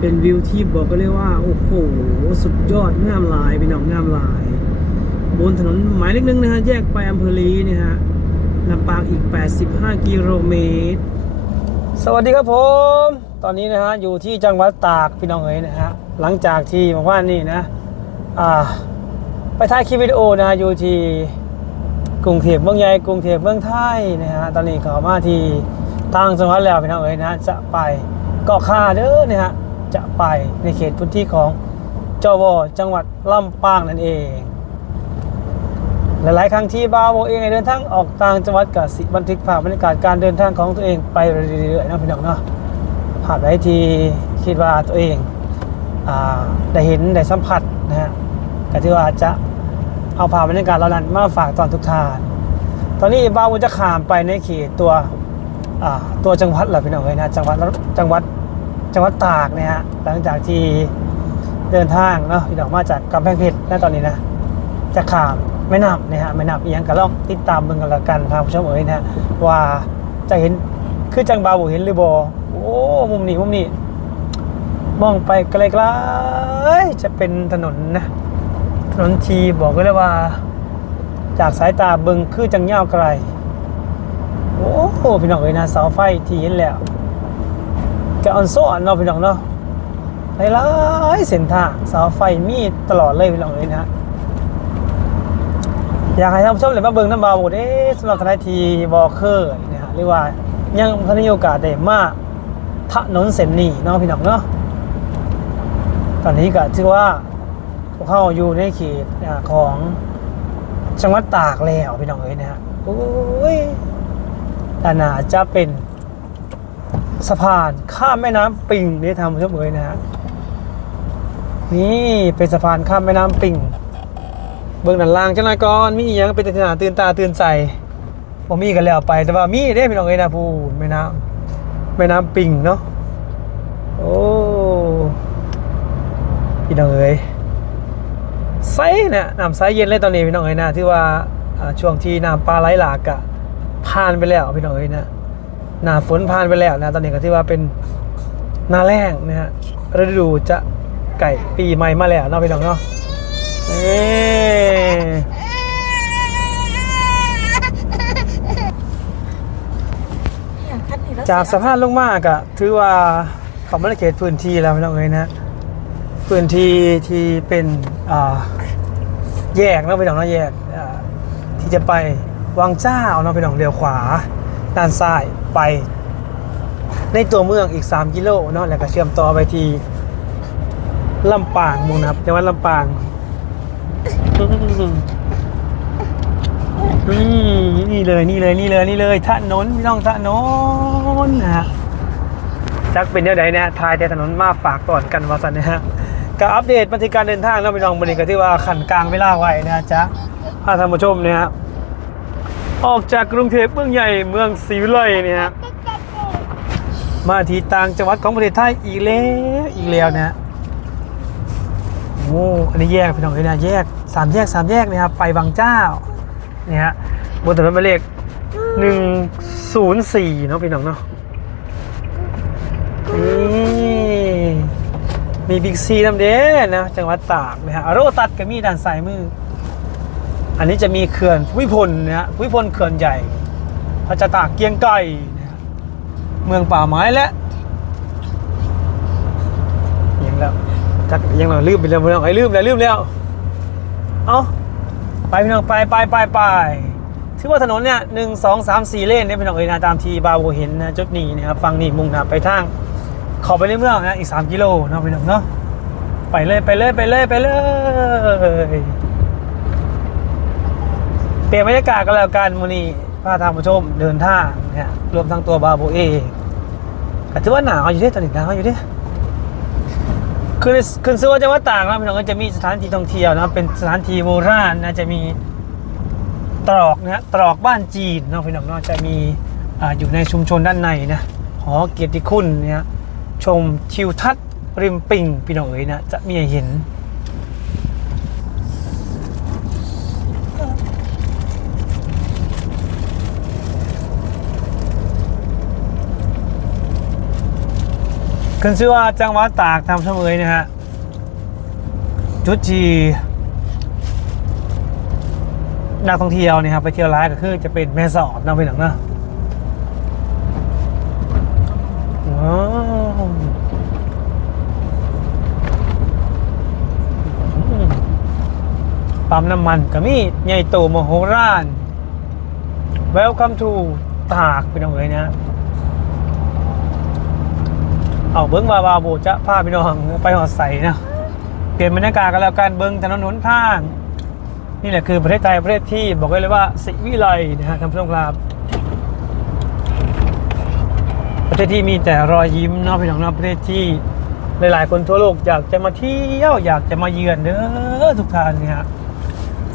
เป็นวิวที่บอกก็เลยกว่า โอ้โห สุดยอดงามลายพี่น้องงามลาย บนถนนหมายเลขหนึ่งนะฮะ แยกไปอำเภอลีเนี่ยฮะลำปางอีก 85 กิโลเมตร สวัสดีครับผม ตอนนี้นะฮะ อยู่ที่จังหวัดตากพี่น้องเอ๋ยนะฮะ หลังจากที่บอกว่านี่นะ อ่า ไปถ่ายคลิปวิดีโอนะฮะอยู่ที่กรุงเทพเมืองใหญ่กรุงเทพเมืองไทยนะฮะ ตอนนี้ขามาที่ทางจังหวัดแล้วพี่น้องเอ๋ยนะฮะจะไปเกาะคาเด้อเนี่ยฮะ จะไปในเขตพื้นที่ของจวจังหวัดลำปางนั่นเอง หลาย ๆ ครั้งที่บาวโบเองเดินทางออกต่างจังหวัดกับสิบันทึกภาพบรรยากาศการเดินทางของตัวเองไปเรื่อยๆนะพี่น้องเนาะภาพไหนที่คิดว่าตัวเองอได้เห็นได้สัมผัสนะฮะก็ถือว่าจะเอาภาพบรรยากาศเหล่านั้นมาฝากตอนทุกทาน ตอนนี้บาวโบจะข้ามไปในเขตตัวตัวจังหวัดแหละพี่น้องเลยนะจังหวัดจังหวัด จังหวัดตากเนี่ยฮะหลังจากที่เดินทางเนาะพี่น้องมาจากกำแพงเพชรนะตอนนี้นะจะข้ามแม่น้ำนะฮะแม่น้ำอียงก็ลองติดตามเบิ่งกันละกันทางผู้ชมเอ๋ยนะว่าจะเห็นคือจังบาวบ่เห็นหรือบ่โอ้มุมนี้มุมนี้มองไปไกลๆจะเป็นถนนนะถนนทีบอกเลยว่า จากสายตาเบิ่งคือจังยาไกลโอ้พี่น้องเอ๋ยนะเสาไฟที่เห็นแล้ว จะออนโซอันเนาะพี่น้องเนาะหลายเส้นทางเสาไฟมีตลอดเลยพี่น้องเอ๋ยนะฮะอยากให้ท่านผู้ชมเลยมาเบิ่งน้ำบาบูดเอ๊ะสำหรับคณะทีบอเคอร์เนี่ยฮะหรือว่ายังพันมีโอกาสได้มากถนนเส้นนี้เนาะพี่น้องเนาะตอนนี้ก็ถือว่าพวกเขาอยู่ในเขตของจังหวัดตากแล้วพี่น้องเอ้ยนะฮะโอ้ยด้านหน้าจะเป็น สะพานข้ามแม่น้ำปิงนี่ทำผู้ชมเอ้ยนะฮะนี่เป็นสะพานข้ามแม่น้ำปิงเบื้องด้านล่างจังไรก่อนมีอหยังเป็นตนาตื่นตาตื่นใจผมมีกันแล้วไปแต่ว่ามีเด้พี่น้องเอ้ยนะพูดแม่น้ำแม่น้ำปิงเนาะโอ้พี่น้องเอ้ยใสเนี่ยน้ำใสเย็นเลยตอนนี้พี่น้องเอ้ยนะที่ว่าอ่าช่วงที่น้ำปลาไหลหลากอะผ่านไปแล้วพี่น้องเอ้ยนะ หน้าฝนผ่านไปแล้วนะตอนนี้ก็ที่ว่าเป็นหน้าแล้งนะฮะฤดูจะไก่ปีใหม่มาแล้วเนาะพี่น้องเนาะจากสะพานลงมากอะถือว่าเขาไม่ได้เขตพื้นที่แล้วไม่ต้องเลยนะพื้นที่ที่เป็นแยกนาะพี่น้องนะแยกที่จะไปวังเจ้าเนาะพี่น้องเลี้ยวขวาด้านซ้าย ไป ในตัวเมืองอีก 3 กิโลเนาะแล้วก็เชื่อมต่อไปที่ลำปางมุงนะครับจังหวัดลำปางนี่เลยนี่เลยนี่เลยนี่เลยถนนพี่น้องถนนนะฮะจักเป็นเดียวใดนะฮะทายแต่ถนนมาฝากก่อนกันวาสันนะฮะก็อัปเดตบันทึกการเดินทางแล้วพี่น้องบริการที่ว่าขันกลางเวลาไว้นะจ๊ะพาท่านผู้ชมเนี่ยฮะ ออกจากกรุงเทพเมืองใหญ่เมืองศรีวิไลเนี่ยฮะมาที่ต่างจังหวัดของประเทศไทยอีกแล้วอีกแล้วนะฮะโอ้อันนี้แยกพี่น้องเลยนะแยกสามแยกสามแยกนะครับไปบางเจ้าเนี่ยฮะบนถนนหมายเลขหนึ่งศูนย์สี่เนาะพี่น้องเนาะนี่มีบิ๊กซีน้ำเด้นะจังหวัดตากนะฮะโรตัดก็มีด้านซ้ายมือ อันนี้จะมีเขื่อนภูมิพลนะฮะภูมิพลเขื่อนใหญ่พระจตากเกียงไก่นะเมืองป่าไม้และยังแล้วจักยังเราลืมไปแล้วพี่น้องไอ้ลืมแล้วลืมแล้วเอาไปพี่น้องไปไปไปไปถือว่าถนนเนี่ยหนึ่งสองสามสี่เลนเนี่ยพี่น้องเอ้ยนะตามทีบาโวเห็นนะจุดนี้นะครับฟังนี่มุ่งหน้าไปทางขอไปเรื่อยๆนะอีกสามกิโลนาะพี่น้องเนาะไปเลยไปเลยไปเลยไปเลย เปลี่ยนบรรยากาศกันแล้วกันวันนี้พาทางผู้ชมเดินทางเนี่ยรวมทั้งตัวบาโบเองก็ถือว่าหนาวอยู่ด้ตอนนี้หนาวอยู่ด้คือคือซื้อว่าจังหวัดตากนะพี่น้องก็จะมีสถานที่ท่องเที่ยวนะเป็นสถานที่โบราณนะจะมีตรอกนะฮะตรอกบ้านจีนเนาะพี่น้องเนาะจะมีออยู่ในชุมชนด้านในนะหอเกียรติคุณเนี่ยชมทิวทัศน์ริมปิงพี่น้องเอ๋ยนะจะมีให้เห็น ขึ้นชื่อว่าจังหวัดตากทำเสมอนะฮะ จุดที่นักท่องเที่ยวเนี่ยครับไปเที่ยวร้ายก็คือจะเป็นแม่สอดนะไปหนังเนาะว้าวอืมปั๊มน้ำมันก็มีใหญ่โตมโหฬาร Welcome to ตากพี่น้องเอ๋ยนะ เอาเบิ้งบาบาโบจะพาพี่น้องไปหอดใสนะเปลี่ยนบรรยากาศกันแล้วกันเบิ้งถนนหนทาง นี่แหละคือประเทศไทยประเทศที่บอกไว้เลยว่าสิวิไลนะฮะท่านผู้ชมครับประเทศที่มีแต่รอยยิ้มเนาะพี่น้องเนาะประเทศที่หลาย ๆ คนทั่วโลกอยากจะมาเที่ยวอยากจะมาเยือนเด้อทุกท่านเนี่ย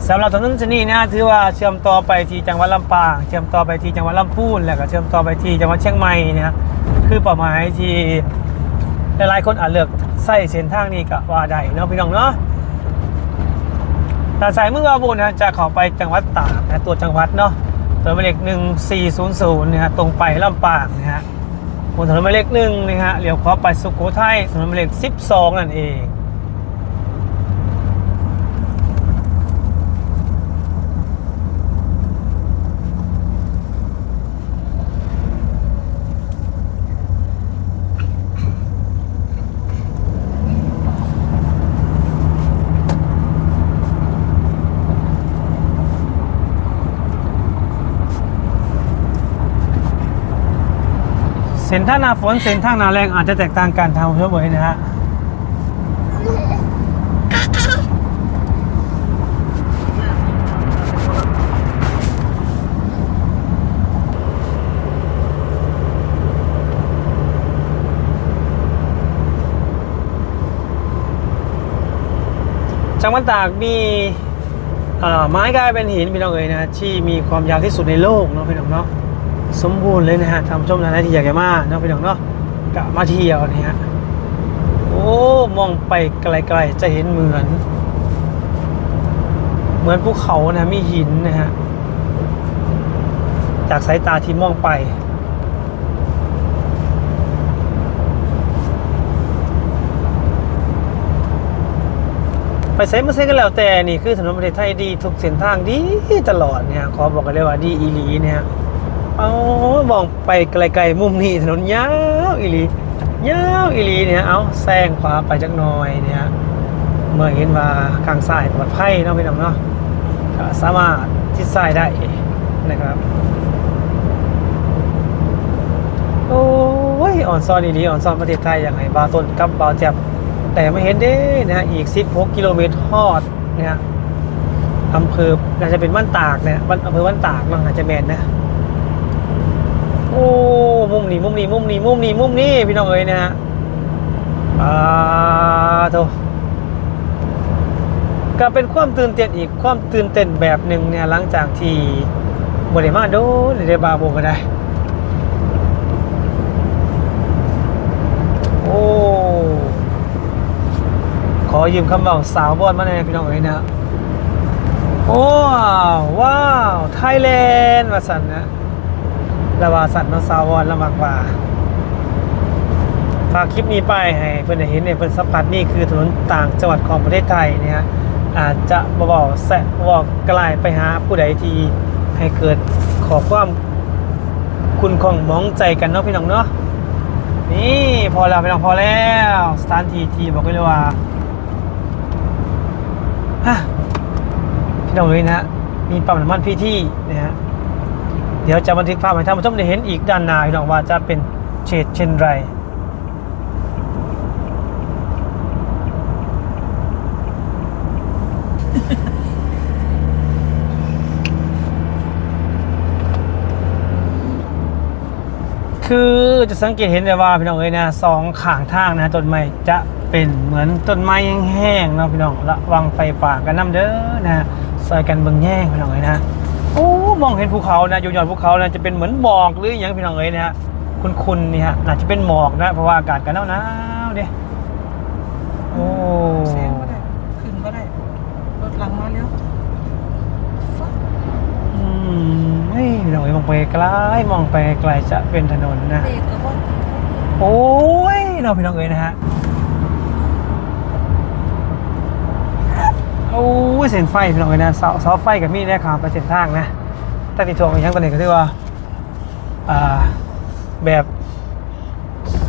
สำหรับถนนเส้นนี้นะถือว่าเชื่อมต่อไปที่จังหวัดลำปางเชื่อมต่อไปที่จังหวัดลำพูนแล้วก็เชื่อมต่อไปที่จังหวัดเชียงใหม่เนี่ยคือเป้าหมายที่ หลายๆคนอาจเลือกใส่เส้นทางนี้ก็ว่าได้เนาะพี่น้องเนาะแต่สายมือว่าบุญนะจะขอไปจังหวัดตากนะตัวจังหวัดเนาะถนนหมายเลข1400นะฮะตรงไปลำปางนะฮะบนถนนหมายเลขหนึ่งนะฮะเลี้ยวขวาไปสุโขทัยถนนหมายเลข12 นั่นเอง เส้นทางหน้าฝนเส้นทางหน้าแรงอาจจะแตกต่างกันทางเพื่อเวยนะฮะจังหวัดตากมีอ่อไม้กลายเป็นหินพี่น้องเอ๋ยนะฮะที่มีความยาวที่สุดในโลกเนาะพี่น้องเนาะ สมบูรณ์เลยนะฮะทำชมนะที่อยากจะมาเนาะพี่น้องเนาะกะมาเที่ยวนี่ฮะโอ้มองไปไกลๆจะเห็นเหมือน เหมือนภูเขานะมีหินนะฮะจากสายตาที่มองไปไปใช้มาใช้กันแล้วแต่นี่คือถนนประเทศไทยดีทุกเส้นทางดีตลอดเนี่ยขอบอกกันเลยว่าดีอีหลีเนี่ย เอามองไปไกลๆมุมนี้ถนนยาวอีหลียาวอีหลีเนี่ยเอาแซงขวาไปจักหน่อยเนี่ยเมื่อเห็นว่าข้างซ้ายปลอดภัยเนาะพี่น้องเนาะก็สามารถที่ซ้ายได้นะครับโอ้ยอ่อนซอนอีหลีอ่อนซอนประเทศไทยอย่างไรบาต้นกับบาวแจ็บแต่ไม่เห็นเด้นะฮะอีก 16 กิโลเมตรฮอดนะฮะอำเภอน่าจะเป็นบ้านตากเนี่ยอำเภอบ้านตากมั้งอาจจะแมนนะ โอ้มุมนี้มุมนี้มุมนี้มุมนี้มุมนี้พี่น้องเอ๋ยนะฮะอ่าโถก็เป็นความตื่นเต้นอีกความตื่นเต้นแบบหนึ่งเนี่ยหลังจากที่บริมาโดนหรือได้บาโบก็ได้ โอ้ ขอยืมคำบอกสาวบอลมาในอยพี่น้องเอ๋ยนะ โอ้ว้าว ไทยแลนด์ว่าสันนะ ระว่าสัตว์นองสาวอลละมากกว่า ฝากคลิปนี้ไปให้เพื่อนได้เห็นเนี่ยเพื่อนสัมผัสนี่คือถนนต่างจังหวัดของประเทศไทยเนี่ยอาจจะบบอกแสะบอกกลายไปหาผู้ใดทีให้เกิดขอความคุณของมองใจกันเนาะพี่น้องเนาะนี่พอแล้วพี่น้องพอแล้วสถานที่ที่บอกเลยว่าฮะพี่น้องเลยนะฮะมีปั๊มน้ำมันพี่ที่นะฮะ เดี๋ยวจะบันทึกภาพให้ท่านผู้ชมได้เห็นอีกด้านหน้าพี่น้องว่าจะเป็นเฉดเช่นไรคือจะสังเกตเห็นได้ว่าพี่น้องเอ้ยนะสองข้างทางนะต้นไม้จะเป็นเหมือนต้นไม้แห้งๆเนาะพี่น้องระวังไฟป่ากันน้ำเด้อนะซอยกันเบิ่งแย่งพี่น้องเอ้ยนะ มองเห็นภูเขานะอยู่ยอดภูเขานะจะเป็นเหมือนหมอกหรืออย่างพี่น้องเอ้ยนะฮะคุณๆนี่ฮะน่าจะเป็นหมอกนะเพราะว่าอากาศกันหนาวๆเด้โอ้แซงก็ได้ขึ้นก็ได้รถหลังมาเร็วอืมเฮ้ยพี่น้องเอ้ยมองไปไกลมองไปไกลจะเป็นถนนนะเบรกก็บ่โอ้ยเราพี่น้องเอ๋ยนะฮะโอ้ยเส้นไฟพี่น้องเอ๋ยนะเสาเสาไฟกับมีดได้ข่าวไปเส้นทางนะ แต่ติดถ่วงอีกอย่างตัวนี้ก็คือว่าอ่าแบบ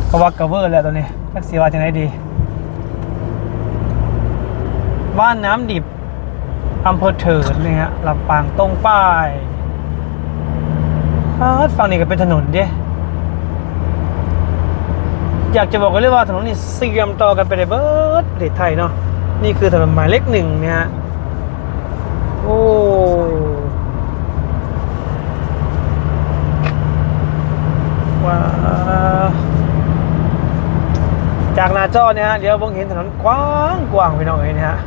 กระวักกระเวอร์แล้วตัวนี้ทักษีว่าจะไหนดีบ้านน้ำดิบอำเภอเถิดเนี่ยฮะลำปางตรงป้ายฝั่งนี้ก็เป็นถนนเด้อยากจะบอกกันเลยว่าถนนนี่เสื่อมต่อกันไปเลยเบิร์ดประเทศไทยเนาะนี่คือถนนหมายเลขหนึ่งเนี่ยฮะโอ้ว้าว จากหน้าจอเนี่ยฮะเดี๋ยวผมเห็นถนนกว้างกว้างไปหน่อยนะฮะ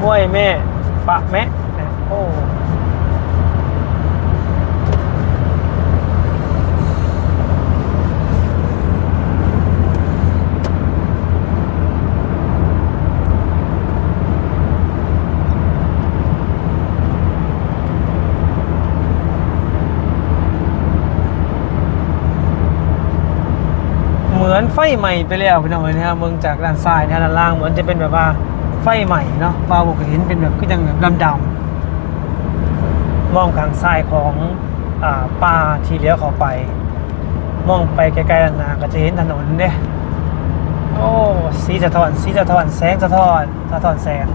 ห้วยแม่ปะแม่นะโอ้ ฟใหม่ไปแล้วพี่น้องเอ๋ยนะฮะเมืองจากด้านซ้ายนะฮะด้านล่างเหมือนจะเป็นแบบว่าไฟใหม่เนาะบาวบกเห็นเป็นแบบก็ยังแบบดำๆมองทางซ้ายของอ่าป่าที่เลี้ยวเข้าไป มองไปไกลๆด้านหน้าก็จะเห็นถนนเด้โอ้สีสะท้อนสีสะท้อนแสงสะท้อนสะท้อนแสง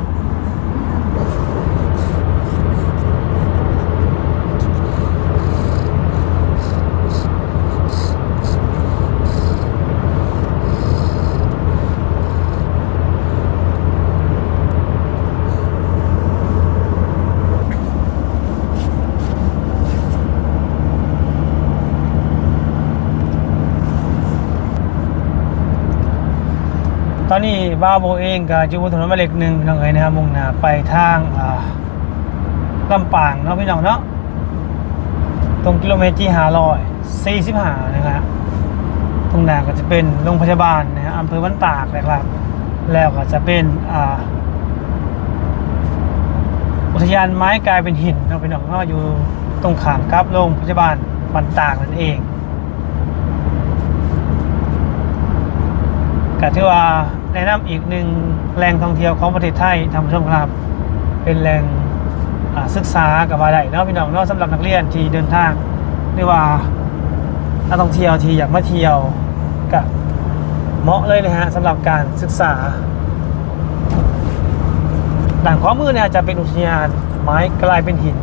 อนนี้บ้าโบเองก็อยู่บนถนนหมายเลขหนึ่งน้องเอ๋ยนะครับมุ่งหน้าไปทางอ่าลำปางเนาะพี่น้องเนาะตรงกิโลเมตรที่ห้าร้อยสี่สิบห้านะครับตรงหน้าก็จะเป็นโรงพยาบาลนะฮะอำเภอบ้านตากนะครับ แล้วก็จะเป็นอ่าอุทยานไม้กลายเป็นหินเนาะพี่น้องเนาะอยู่ตรงขามกับโรงพยาบาลบ้านตากนั่นเองก็ถือว่า แนะนำอีกหนึ่งแหล่งท่องเที่ยวของประเทศไทยท่านผู้ชมครับ เป็นแหล่งศึกษากับว่าได้เนาะพี่น้องเนาะสำหรับนักเรียนที่เดินทางหรือว่านักท่องเที่ยวที่อยากมาเที่ยวก็เหมาะเลยนะฮะสำหรับการศึกษาด่านขวามือเนี่ยจะเป็นอุทยานไม้กลายเป็นหิน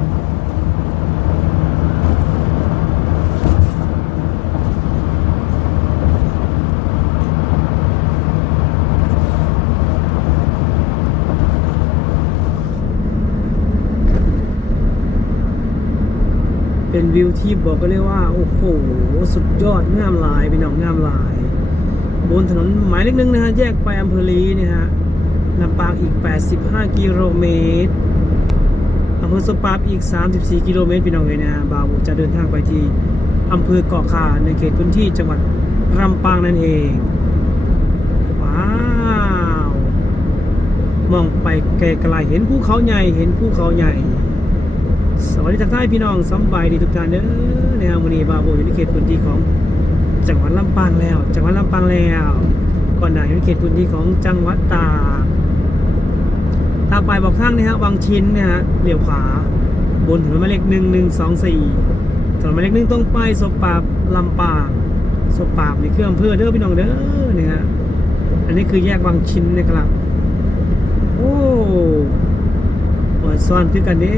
เป็นวิวที่บอกก็เลยว่า โอ้โห สุดยอดงามลายพี่น้องงามลาย บนถนนหมายเลขหนึ่งนะฮะ แยกไปอำเภอลีเนี่ยฮะลำปางอีก 85 กิโลเมตรอำเภอสปาบอีก 34 กิโลเมตรพี่น้องเลยนะฮะบ่าวจะเดินทางไปที่อำเภอเกาะขาในเขตพื้นที่จังหวัดลำปางนั่นเอง ว้าว มองไปไกลๆเห็นภูเขาใหญ่เห็นภูเขาใหญ่ สวัสดีทักทายพี่น้องสำบายดีทุกท่านเด้อในฮาร์โมนีบาโบอยู่ในเขตพื้นที่ของจังหวัดลำปางแล้ว จังหวัดลำปางแล้ว ก่อนหน้าอยู่ในเขตพื้นที่ของจังหวัดตากตามไปบอกทางนะฮะวังชิ้นนะฮะเลี้ยวขวา บนถนนหมายเลขหนึ่งหนึ่งสองสี่ถนนหมายเลขหนึ่งตรงไปสบปราบลำปางสบปราบนี่คืออำเภอเด้อพี่น้องเด้อเนี่ยฮะอันนี้คือแยกวังชิ้นนะครับโอ้ อดซ่อนคือกันเด้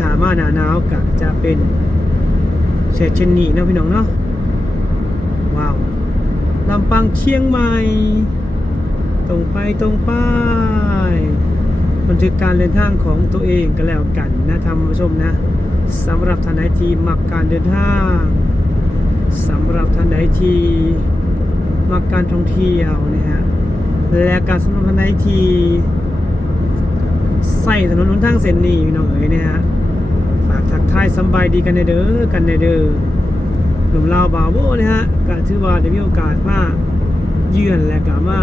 ถามมาหนาหนาวกะจะเป็นเชดเชนนีนะพี่น้องเนาะว้าวลำปางเชียงใหม่ตรงไปตรงไปบันทึกการเดินทางของตัวเองก็แล้วกันนะท่านผู้ชมนะสำหรับท่านใดที่มักการเดินทางสำหรับท่านใดที่มักการท่องเที่ยวนะฮะและการสำหรับท่านใดที่ ใส่ถนนหนทางเส้นนี้พี่น้องเอ๋ยเนี่ยฮะฝากทักทายสบายดีกันในเด้อกันในเด้อหนุ่มลาวบาวโบนะฮะก็ถือว่าได้มีโอกาสมาเยือนและก็มา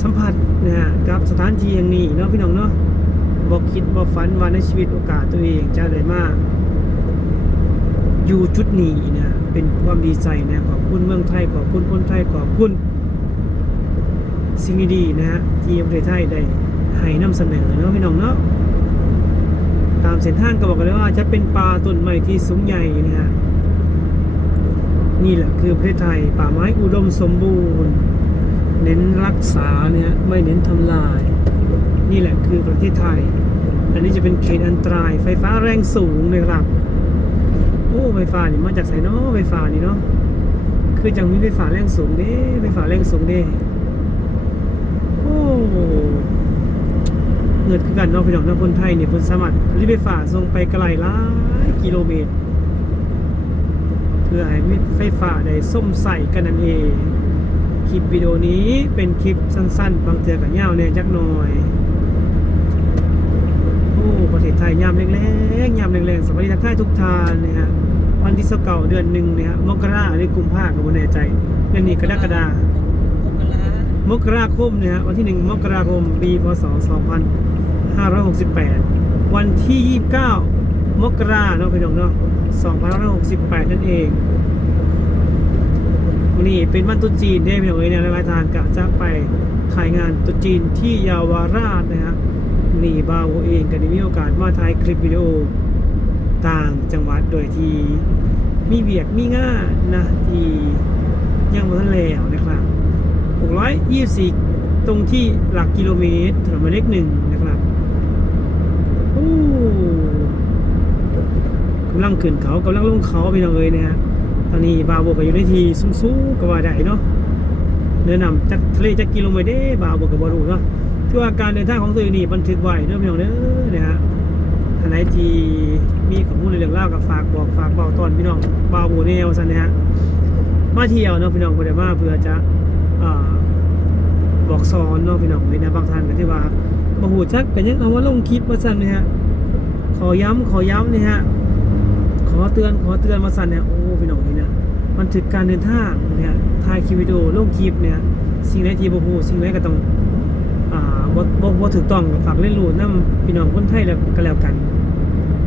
สัมผัสนะฮะกับสถานที่แห่งนี้เนาะพี่น้องเนาะบอกคิดบอกฝันว่าในชีวิตโอกาสตัวเองจะได้มาอยู่จุดนี้นะเป็นความดีใจนะขอบคุณเมืองไทยขอบคุณคนไทยขอบคุณสิ่งดีๆนะฮะที่ประเทศไทยได้ ให้นำเสนอเนาะพี่น้องเนาะตามเส้นทางก็บอกกันเลยว่าจะเป็นป่าต้นไม้ที่สูงใหญ่นะฮะนี่แหละคือประเทศไทยป่าไม้อุดมสมบูรณ์ เน้นรักษาเนี่ยไม่เน้นทำลาย นี่แหละคือประเทศไทย อันนี้จะเป็นเขตอันตราย ไฟฟ้าแรงสูงเลยครับโอ้ไฟฟ้านี่มาจากไสเนาะไฟฟ้านี่เนาะคือจังมีไฟฟ้าแรงสูงเด้ไฟฟ้าแรงสูงเด้ โอ้ เงินคือกันเนาะพี่น้องเนาะคนไทยเนี่ยเพิ่นสามารถผลิตไฟฟ้าส่งไปไกลหลายกิโลเมตร เพื่อให้มีไฟฟ้าได้ส้มใส่กันนั่นเอง คลิปวิดีโอนี้เป็นคลิปสั้นๆ บางเทือกับยาวแน่จักหน่อยโอ้ประเทศไทยยามแรงๆยามแรงๆสวัสดีทักทายทุกท่านนะฮะวันที่เก่าเดือนหนึ่งนะฮะมกราหรือกุมภาพันธ์ก็บ่แน่ใจเดือนนี้กรกฎาคมมกรามกราคมเนี่ยฮะวันที่1มกราคมปีพศ 2568 วันที่ 29 มกราเนาะพี่น้องเนาะ2568 นั่นเองวันนี้เป็นวันตรุษจีนได้พี่น้องเอ้ยเนี่ยหลายๆทานกะจะไปถ่ายงานตรุษจีนที่เยาวราชนะฮะนี่บาวเองก็ได้มีโอกาสมาถ่ายคลิปวิดีโอต่างจังหวัดโดยที่มีเบียกมีง่านะที่ยังม่ทันแล้วนะครับ624 ตรงที่หลักกิโลเมตรถนนหมายเลขหนึ่งนะครับ กำลังขึ้นเขากำลังลงเขาไปน้องเอ้ยนะฮะตอนนี้บาวโบกอยู่ในทีสูงๆก็ว่าได้เนาะเดินนำจากทะเลจากกิโลเมตรเด้บาวโบกับบรูเนาะที่ว่าการเดินทางของตัวเองนี่บันทึกไว้เด้องพี่น้องเด้อนะฮะท่านไหนที่มีข้อมูลเรื่องเล่าวกับฝากบอกฝากเบาตอนพี่น้องบาวโบแนวสันนะฮะมาเที่ยวเนาะพี่น้องเพื่อมาเพื่อจะบอกสอนเนาะพี่น้องเว้ยนะบางท่านก็ที่ว่าบ่ฮู้จักก็ยังเอามาลงคลิปว่าซั่นนะฮะ ขอย้ำขอย้ำนี่ฮะ ขอเตือนขอเตือนมาสั่นเนี่ย โอ้พี่น้องเอ้ยนะมันถึกการเดินทางเนี่ยถ่ายคลิปวิดีโอลงคลิปเนี่ย สิ่งใดที่บ่ฮู้สิ่งใดก็ต้อง อ่าบ่บ่บ่ถูกต้องก็ฝากเรียนรู้นํพี่น้องคนไทยแล้วก็แล้วกัน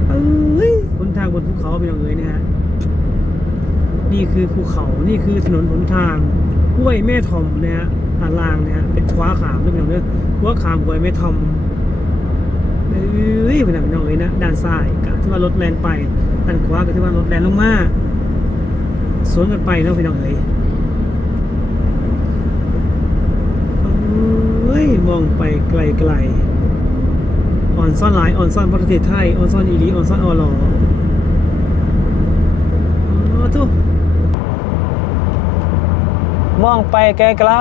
เอ้ยคนทางบนภูเขาพี่น้องเอ้ยนะฮะ นี่คือภูเขา นี่คือถนนหนทางห้วยแม่ทอมนะฮะอ่านลางนะฮะ เป็นขวาขามด้วยพี่น้องเด้อขวาขามห้วยแม่ทอม อ้ยพี่น้องพี่น้องเอ้ยนะด้านซ้ายกะที่ว่ารถแลนไปด้านขวาก็ที่ว่ารถแลนลงมาสวนกันไปเนาะพี่น้องเอ้ยเอ้ยมองไปไกลๆอ่อนซ่อนหลายอ่อนซ่อนประเทศไทยอ่อนซ่อนอีหลีอ่อนซ่อนออลออ๋อทุกมองไปไกล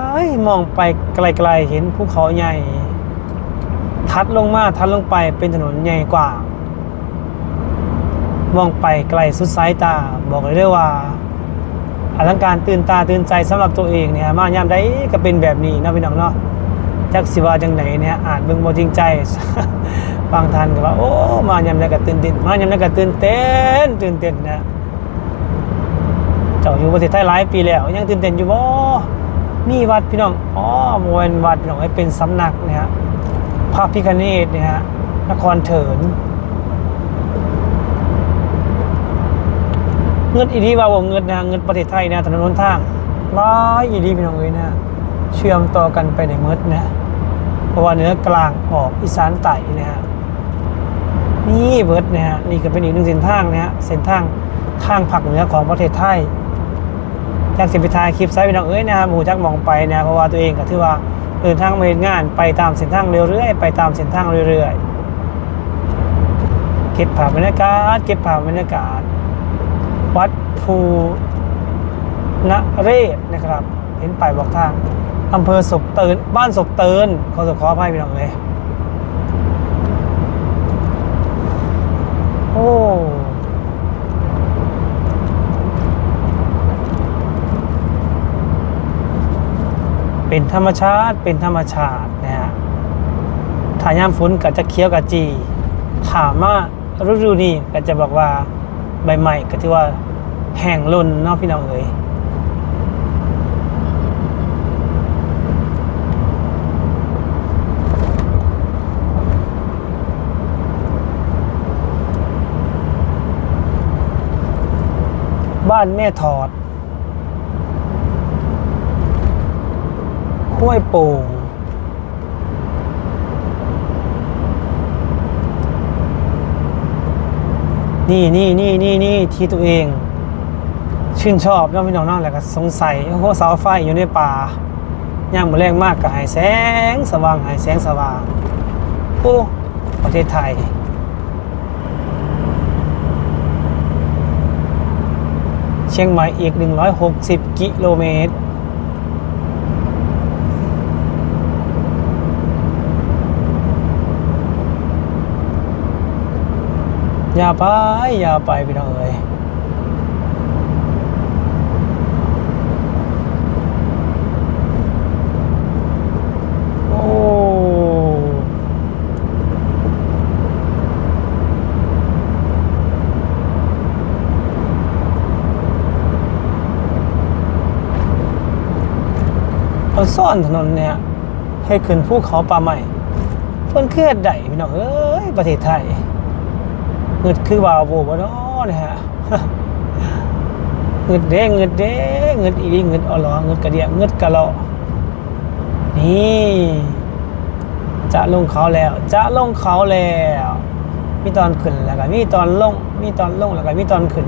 ๆมองไปไกลๆเห็นภูเขาใหญ่ ทัดลงมาทัดลงไปเป็นถนนใหญ่กว่ามองไปไกลสุดสายตา บอกเลยได้ว่าอลังการตื่นตาตื่นใจสำหรับตัวเองเนี่ยมายามใดก็เป็นแบบนี้นาะพี่น้องเนาะจักสิว่าจังไหนเนี่ยอ่านเบิ่งบ่จริงใจบางท่านก็ว่า โอ้มายามใดก็ตื่นเต้นมายามใดก็ตื่นเต้นตื่นเต้นนะเจ้าอยู่ประเทศไทยหลายปีแล้ว ยังตื่นเต้นอยู่บ่นี่วัดพี่น้องอ๋อโมเวนวัดพี่น้องให้เป็นสำนักนะฮะ พระพิคเนตเนี่ยฮะนครเถินเงินอีดีว่าว่าเงินนะเงินประเทศไทยนะถนนหนทางหลายอีดีพี่น้องเอ้ยนะเชื่อมต่อกันไปในเมดนะเพราะว่าเหนือกลางออกอีสานใต้นะฮะนี่เบิร์ดนะฮะนี่ก็เป็นอีกหนึ่งเส้นทางนะฮะเส้นทางทางภาคเหนือของประเทศไทยอยากสิไปถ่ายคลิปไซส์พี่น้องเอ้ยนะครับหมูจักมองไปนะเพราะว่าตัวเองก็ถือว่า เดินทางมาเฮ็ดงานไปตามเส้นทางเรื่อยๆไปตามเส้นทางเรื่อยๆ เก็บภาพบรรยากาศเก็บภาพบรรยากาศ วัดภูนเรศนะครับ เห็นป้ายบอกทางอำเภอศพเตินบ้านศพเตินขอสขออภัยพี่น้องเลยโอ้ เป็นธรรมชาติเป็นธรรมชาตินะฮะถ้ายามฝนก็จะเคี้ยวกับจีถามว่าฤดูนี้ก็จะบอกว่าใบใหม่ก็ที่ว่าแห้งล้นเนาะพี่น้องเอ๋ยบ้านแม่ถอด ห้วยโป่งนี่นี่นี่นี่นี่ที่ตัวเอง ชื่นชอบน้องพี่น้องน้องแหละก็สงสัยโอ้โหเสาไฟอยู่ในป่าย่างมือแรงมากก็หายแสงสว่างหายแสงสว่างโอ้ประเทศไทยเชียงใหม่อีก 160 กิโลเมตร ย่าไปอย่าไปพี่น้องเอ้ยโอ้เขาซ่อนถนนเนี่ยให้ขึ้นภูเขาป่าใหม่เพิ่นเครียดใดพี่น้องเอ้ยประเทศไทย เงิดคือวาวโบบ่เนาะเนี่ยฮะเงิดเด้เงิดเด้เงิดอีดีเงิดอลอเงิดกระเดียเงิดกระเลาะนี่จะลงเขาแล้ว จะลงเขาแล้ว มีตอนขึ้นแล้วก็มีตอนลง มีตอนลงแล้วก็มีตอนขึ้น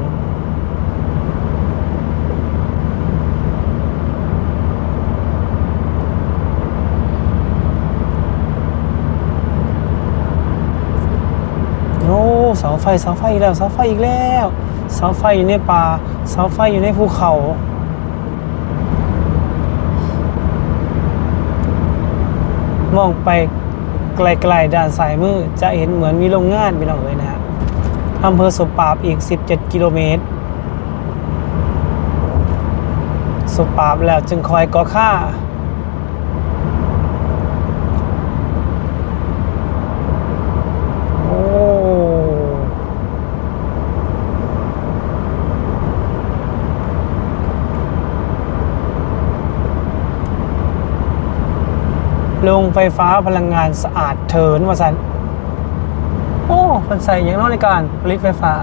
โอ้เสา ไฟเสาไฟอีกแล้วเสาไฟอีกแล้วเสาไฟอยู่ในป่าเสาไฟอยู่ในภูเขามองไปไกลๆด้านซ้ายมือจะเห็นเหมือนมีโรงงานพี่น้องเอ๋ยนะฮะอำเภอสบปราบอีก 17 กิโลเมตรสบปราบแล้วจึงคอยก่อค่า โอ้ โรงไฟฟ้าพลังงานสะอาดเถินว่าสันโอ้มันใส่อย่างน้อยในการผลิตไฟฟ้า